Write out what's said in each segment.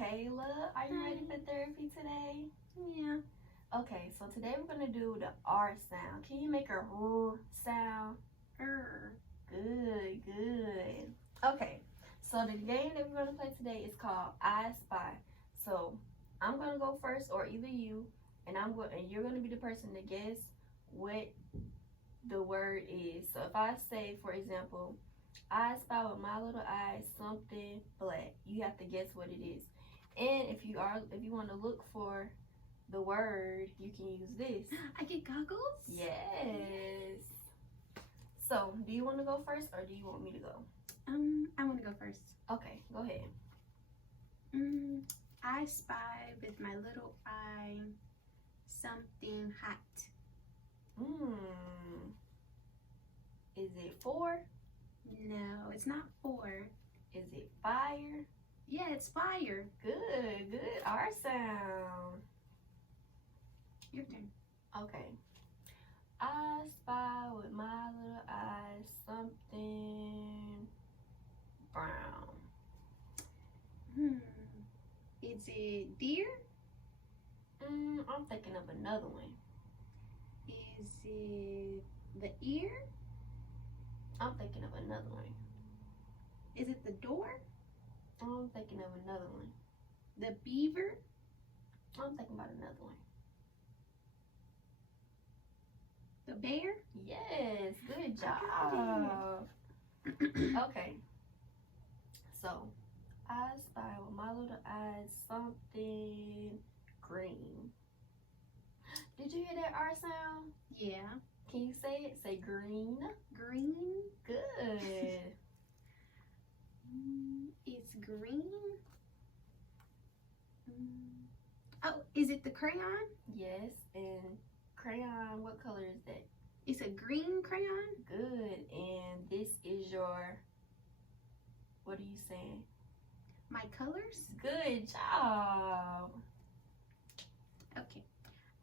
Kayla. Are you ready for therapy today? Yeah. Okay, so today we're going to do the R sound. Can you make a R sound? Good, good. Okay, so the game that we're going to play today is called I Spy. So I'm going to go first, or either you, and you're going to be the person to guess what the word is. So if I say, for example, I spy with my little eyes something black, you have to guess what it is. And if you want to look for the word, you can use this. I get goggles? Yes. So, do you want to go first or do you want me to go? I want to go first. Okay, go ahead. I spy with my little eye something hot. Is it 4? No, it's not 4. Is it fire? Yeah, it's fire. Good, good. R sound. Your turn. Okay. I spy with my little eyes something brown. Is it deer? I'm thinking of another one. Is it the ear? I'm thinking of another one. Is it the door? I'm thinking of another one. The beaver? I'm thinking about another one. The bear? Yes, good job. Okay. So, I spy with my little eyes something green. Did you hear that R sound? Yeah. Can you say it? Say green. Green? Good. It's green. Oh, is it the crayon? Yes, and crayon, what color is that? It's a green crayon? Good, and this is your, what are you saying? My colors? Good job. Okay.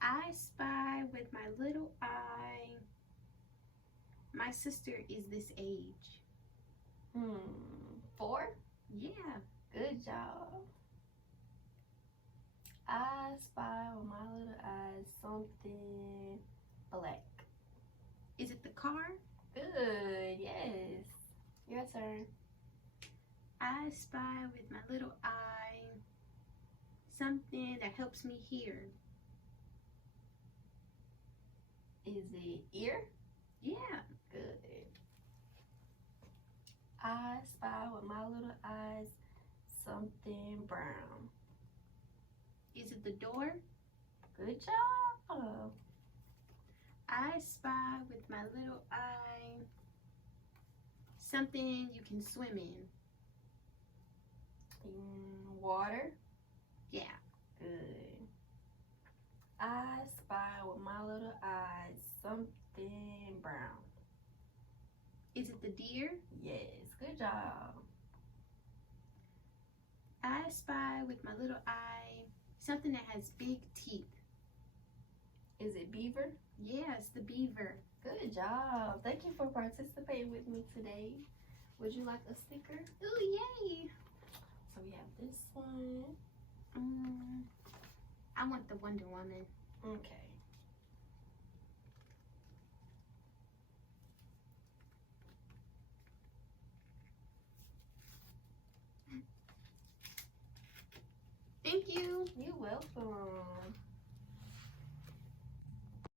I spy with my little eye. My sister is this age. 4? Yeah. Good job. I spy with my little eyes something black. Is it the car? Good, yes. Your turn. I spy with my little eye something that helps me hear. Is it ear? Yeah. Good. I spy with my little eyes something brown. Is it the door? Good job. I spy with my little eye something you can swim in. Water? Yeah. Good. I spy with my little eyes something brown. Is it the deer? Yes, good job. I spy with my little eye something that has big teeth. Is it beaver? Yes, the beaver. Good job. Thank you for participating with me today. Would you like a sticker? Ooh, yay. So we have this one. I want the Wonder Woman. Okay. Thank you. You're welcome.